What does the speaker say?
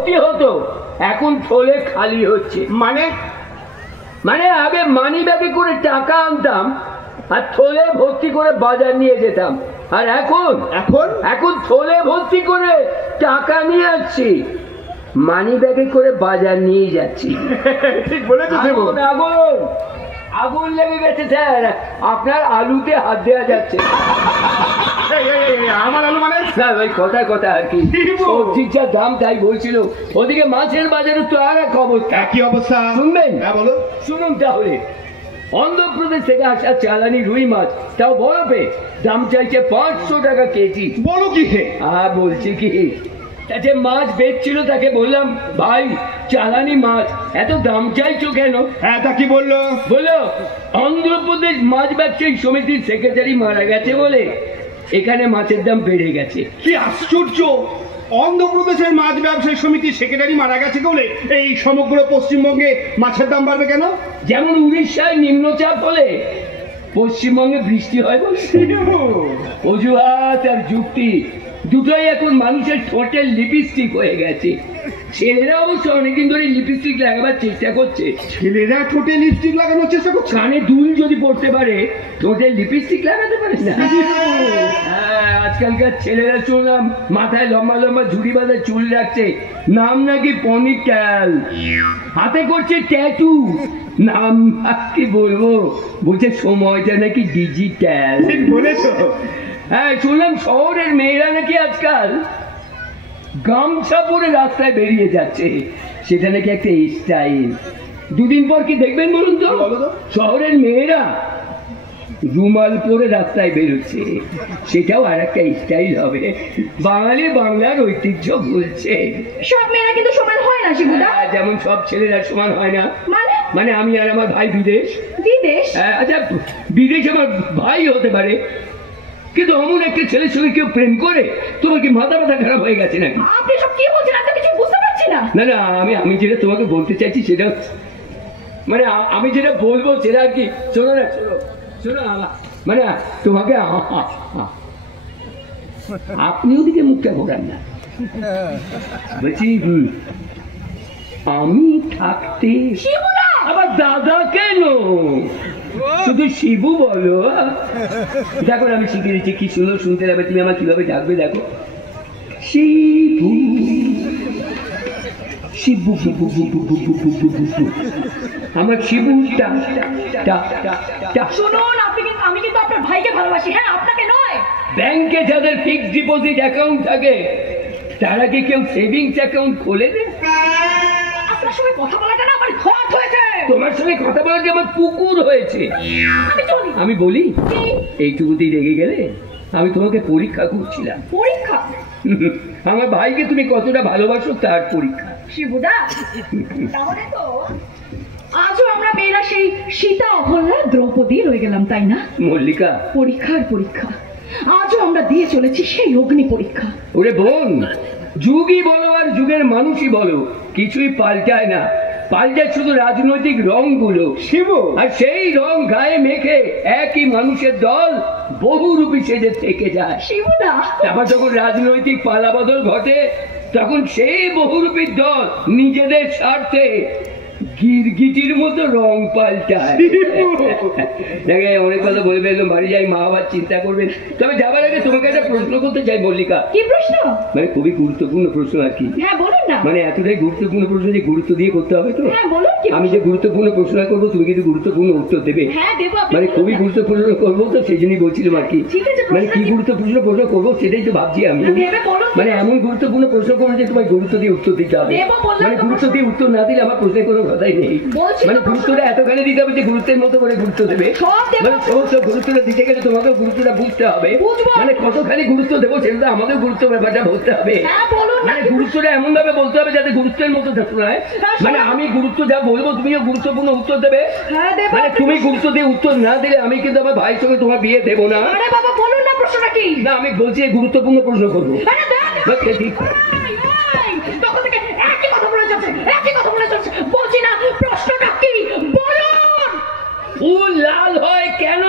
ভর্তি হতো, এখন থলে খালি হচ্ছে। মানে মানে আগে মানি ব্যাগে করে টাকা আনতাম আর থলে ভর্তি করে বাজার নিয়ে যেতাম, আর এখন এখন এখন থলে ভর্তি করে টাকা নিয়ে আসছি, মানি ব্যাগে করে বাজার নিয়ে যাচ্ছি। ঠিক বলেছো দেবো। আগুন আগুন আগুন লেগে গেছে স্যার, আপনার আলুতে হাত দেওয়া যাচ্ছে। আমার আলু মানে স্যার ওই কথা কথা আর কি, সবজির যা দাম তাই বলছিল। ওদিকে মাছের বাজারে তো আর এক অবস্থা। কি অবস্থা শুনবেন? হ্যাঁ বলো। শুনুন তাহলে, অন্ধ্রপ্রদেশ থেকে আসা চালানি রুই মাছ, তাও বরফে, দাম চাইছে 500 টাকা কেজি। বলো কি হে? বলছি কি, যে মাছ বেচছিল তাকে বললাম, ভাই চালানি মাছ এত দাম চাইছো কেন? হ্যাঁ তা কি বললো? বললো অন্ধ্রপ্রদেশ মাছ ব্যবসায়ী সমিতির সেক্রেটারি মারা গেছে বলে এখানে মাছের দাম বেড়ে গেছে। কি আশ্চর্য! অন্ধ্রপ্রদেশের মাছ ব্যবসায়ী সমিতির সেক্রেটারি মারা গেছে বলে এই সমগ্র পশ্চিমবঙ্গে মাছের দাম বাড়বে কেন? যেমন উড়িষ্যায় নিম্নচাপ হলে পশ্চিমবঙ্গে বৃষ্টি হয় বলে। অজুহাত আর যুক্তি দুটোই এখন মানুষের ঠোঁটের লিপস্টিক হয়ে গেছে। ছেলেরা অবশ্য অনেকদিন ধরে লিপস্টিক লাগাবার চেষ্টা করছে। ছেলেরা ঠোঁটে লিপস্টিক লাগানোর চেষ্টা করছে? কানে দুল যদি পড়তে পারে, ঠোঁটে লিপস্টিক লাগাতে পারে না? হ্যাঁ, আজকালকার ছেলেরা শুনলাম মাথায় লম্বা লম্বা ঝুড়ি বাঁধা চুল রাখছে, নাম নাকি পনিটেল। হাতে করছে ট্যাটু, নাম কি বলবো, বলছে সময়টা নাকি ডিজিটাল। ঠিক বলেছো। হ্যাঁ, শুনলাম শহরের মেয়েরা নাকি আজকাল গামছা পরে রাস্তায় বেরিয়ে যাচ্ছে, সেটা নাকি একটা স্টাইল। দুদিন পর কি দেখবেন বলুন তো, শহরের মেয়েরা রুমাল পরে রাস্তায় বেরোচ্ছে, সেটাও আর একটা স্টাইল হবে। বাঙালি বাংলার ঐতিহ্য বলছে। সব মেয়েরা কিন্তু সমান হয় না শিবুদা। যেমন সব ছেলেরা সমান হয় না। মানে মানে আমি আর আমার ভাই বিদেশ। বিদেশ? আচ্ছা, বিদেশ আমার ভাই হতে পারে, কিন্তু অমন একটা ছেলের সঙ্গে কেউ প্রেম করে তোমার কি মাথা মাথা খারাপ হয়ে গেছে নাকি? আপনি সব কি বলছেন, আমি কিছু বুঝতে পারছি না। না না, আমি যেটা তোমাকে বলতে চাইছি সেটা মানে আমি যেটা বলবো সেটা আর কি, শোনো না, শোনো শোনো, মানে তোমাকে আপনি ওদিকে মুখটা ঘোরান না। বলছি আমি থাকতে আবার দাদা কেন, শুধু শিবু বলো। দেখো আমি শিখে দিচ্ছি, কি সুন্দর শুনতে যাবে, তুমি আমার কিভাবে ডাকবে দেখো। শিবু শিবু, আমার শিবুটা। শুনুন, আমি কিন্তু আপনার ভাইকে ভালোবাসি, হ্যাঁ আপনাকে নয়। ব্যাংকে যাদের ফিক্সড ডিপোজিট অ্যাকাউন্ট থাকে তারা কি কেউ সেভিংস অ্যাকাউন্ট খোলে না? আপনার সঙ্গে কথা বলাটা না আমার ঘট হয়েছে। তোমার সঙ্গে কথা বলাটা আমার পুকুর হয়েছে। আমি বলি, এইটুকুতেই রেগে গেলে? আমি তোমাকে পরীক্ষা করছিলাম। পরীক্ষা? আমার ভাইকে তুমি কতটা ভালোবাসো তার পরীক্ষা। শিবুদা, তাহলে তো আজও আমরা মেয়েরা সেই সীতা, অহল্যা, দ্রৌপদী রয়ে গেলাম, তাই না? মল্লিকা, পরীক্ষার পরীক্ষা আজও আমরা দিয়ে চলেছি, সেই অগ্নি পরীক্ষা। ওরে বোন, যুগই বলো আর যুগের মানুষই বলো, কিছুই পাল্টায় না, পাল্টায় শুধু রাজনৈতিক রংগুলো। শিবু, আর সেই রং গায়ে মেখে একই মানুষের দল বহুরূপী সেজে থেকে যায়। শিবুদা, তারপর যখন রাজনৈতিক পালাবদল ঘটে তখন সেই বহুরূপীর দল নিজেদের স্বার্থে গিরগিটির মতো রং পাল্টায়। দেখে অনেক কথা বলে ফেললাম, বাড়ি যাই, মা আবার চিন্তা করবেন। তবে যাবার আগে তোমাকে একটা প্রশ্ন করতে চাই মল্লিকা। কি প্রশ্ন? মানে খুবই গুরুত্বপূর্ণ প্রশ্ন আর কি। হ্যাঁ বলুন না। মানে এতটাই গুরুত্বপূর্ণ প্রশ্ন যে গুরুত্ব দিয়ে করতে হবে তো। হ্যাঁ বলুন। আমি যে গুরুত্বপূর্ণ প্রশ্ন করবো তুমি কিন্তু গুরুত্বপূর্ণ উত্তর দেবে। হ্যাঁ দেবো। মানে খুবই গুরুত্বপূর্ণ করবো তো, সেই জন্যই বলছিলাম আর কি। মানে কি গুরুত্বপূর্ণ প্রশ্ন করবো সেটাই তো ভাবছি আমি। মানে এমন গুরুত্বপূর্ণ প্রশ্ন করবো যে তোমায় গুরুত্ব দিয়ে উত্তর দিতে হবে। মানে গুরুত্ব দিয়ে উত্তর না দিলে আমার প্রশ্নের কোনো কথাই নেই। মানে গুরুত্বটা এতখানি দিতে হবে যে গুরুত্বের মতো করে গুরুত্ব দেবে। মানে সমস্ত গুরুত্বটা দিতে গেলে তোমাকেও গুরুত্বটা বুঝতে হবে। মানে কতখানি গুরুত্ব দেবো সেটা আমাদের গুরুত্ব ব্যাপারটা বলতে হবে। মানে গুরুত্বটা এমন ভাবে বলতে হবে যাতে গুরুত্বের মতো শোনায়। মানে আমি গুরুত্ব যা বলবো তুমিও গুরুত্বপূর্ণ উত্তর দেবে। মানে তুমি গুরুত্ব দিয়ে উত্তর না দিলে আমি কিন্তু আমার ভাইয়ের সঙ্গে তোমার বিয়ে দেবো না। না, আমি বলছি গুরুত্বপূর্ণ প্রশ্ন করবো। ফুল লাল হয় কেন?